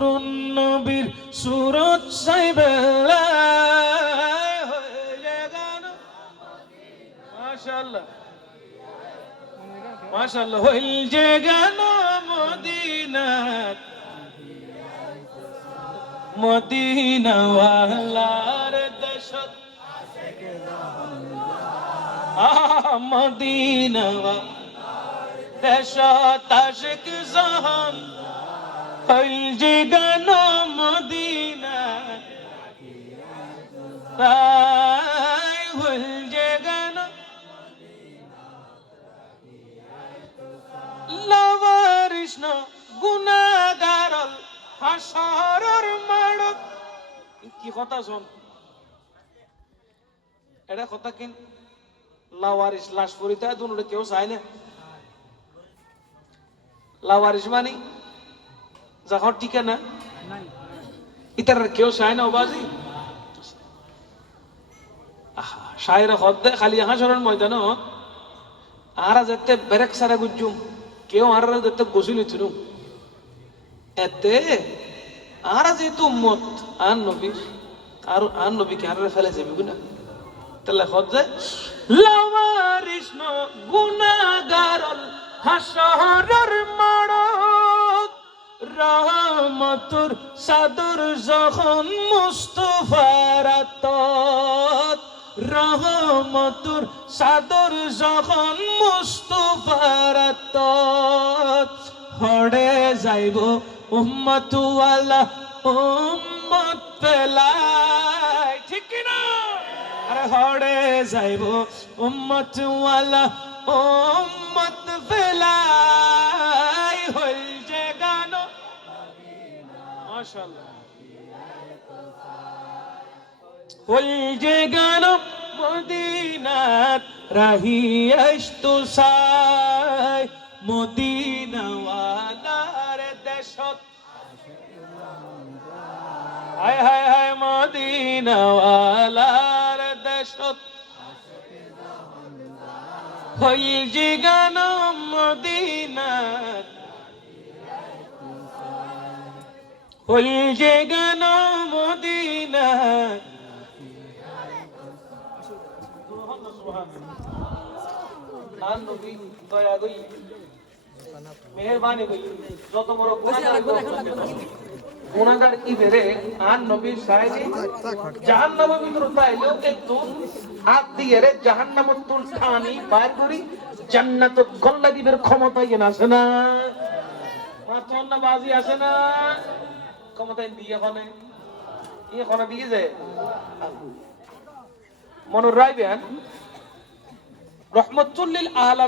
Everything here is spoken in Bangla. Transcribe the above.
নুরুন নবীর সুরত সাইবেলা হয়ে গান মাশাআল্লাহ মাশাআল্লাহ হইল যে গান মদিনাত মদিনাওয়ালার দেশত মদিনাওয়ালার দেশত আশিক জাহান হইল যে গান মদিনাত তাই হইল যে গান লবরিষ্ণ গুনাহগারল হাসরের মাড়ত কি কথা শুন এটা কথা কিন লাওয়ারিস লাশ পরিতে দুনুরে কেউ চায় না লাওয়ারিস মানে যখন টিকে না ইতার কেউ চায় না বাজি শায়ের হদ্দে খালি হাসরের ময়দান আর যেতে বেরেক সারা গুজুম কেউ আর যেতে গোসলি চুনুম এতে আর যেহেতু উম্মত আর নবী আর নবীকে আর ফেলে যাবে না তাহলে হজ্জে লাওয়ারিস গুনাহগারল হাসরের মাড়ত রহমতুর সাদর যখন মুস্তাফার আতত রহমতুর সাদর যখন মুস্তাফার আতত হড়ে যাইব উম্মত ওয়ালা উম্মত পেলাই ঠিক কি না আরে হড়ে যাইব উম্মত ওয়ালা উম্মত পেলাই হইল যে গান মাশাআল্লাহ হইল যে গান মদিনাত রাহিয়াস্তু সাই মদিনাওয়ালার দেশত হায় হায় হায় মদিনাওয়ালার দেশত হইল যে গান মদিনাত হইল যে গান মদিনাত আর নবী দয়া করি মেহেরবানি করি যত বড় গুনাহগার কি বেরে আর নবী সাইদি জাহান্নামের ভিতর পাইলো একটু হাত দিয়ে রে জাহান্নামের তুল ঠানি বাইর করি জান্নাতত গল্লা দিবের ক্ষমতা ইয়ে আছে না মাথন না বাজি আছে না ক্ষমতা দিয়ে হনে ইয়ে হনে দিয়ে যায় মনুর রাইবেন রহমতুল্লিল আলামিন